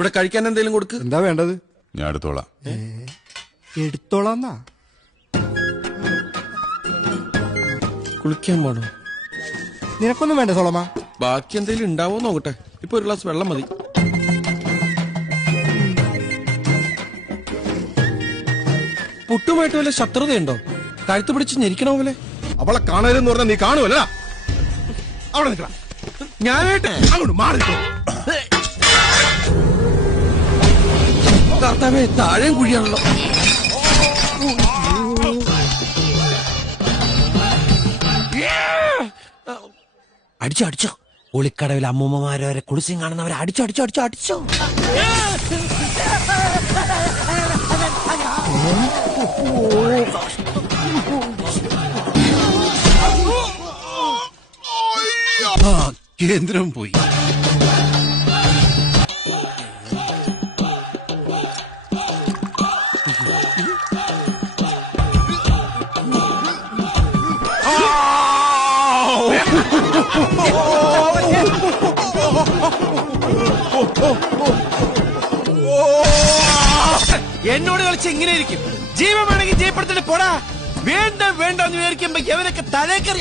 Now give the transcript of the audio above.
ഇവിടെ കഴിക്കാൻ എന്തെങ്കിലും കൊടുക്ക്. എന്താ വേണ്ടത്? ഞാൻ എടുത്തോളാം. എടുത്തോളാന്നാ? കുളിക്കാൻ പോണോ? നിനക്കൊന്നും വേണ്ട സോളമ? ബാക്കി എന്തെങ്കിലും ഉണ്ടാവോ നോക്കട്ടെ. ഇപ്പൊ ഒരു ഗ്ലാസ് വെള്ളം മതി. പുട്ടുമായിട്ട് വല്ല ശത്രുതയുണ്ടോ? കഴുത്ത് പിടിച്ച് ഞെരിക്കണോ പോലെ? അവളെ കാണരുതെന്ന് പറഞ്ഞാൽ നീ കാണുമല്ലടാ. അവിടെ നിൽക്കണം. ഞാനായിട്ടെ അങ്ങോട്ട് മാറിക്കോ. കർത്താവേ, താഴെയും കുഴിയാണല്ലോ. അടിച്ചോ അടിച്ചോ. ഒളിക്കടവിൽ അമ്മൂമ്മമാരെ കുളിച്ചും കാണുന്നവരെ അടിച്ചോ അടിച്ചോ അടിച്ചോ അടിച്ചോ. കേന്ദ്രം പോയി. എന്നോട് കളിച്ച് ഇങ്ങനെ ഇരിക്കും. ജീവൻ വേണമെങ്കിൽ ജീവപ്പെടുത്തിട്ട് പോടാ. വേണ്ട വേണ്ടെന്ന് വിചാരിക്കുമ്പോ എവരൊക്കെ തലേക്കറി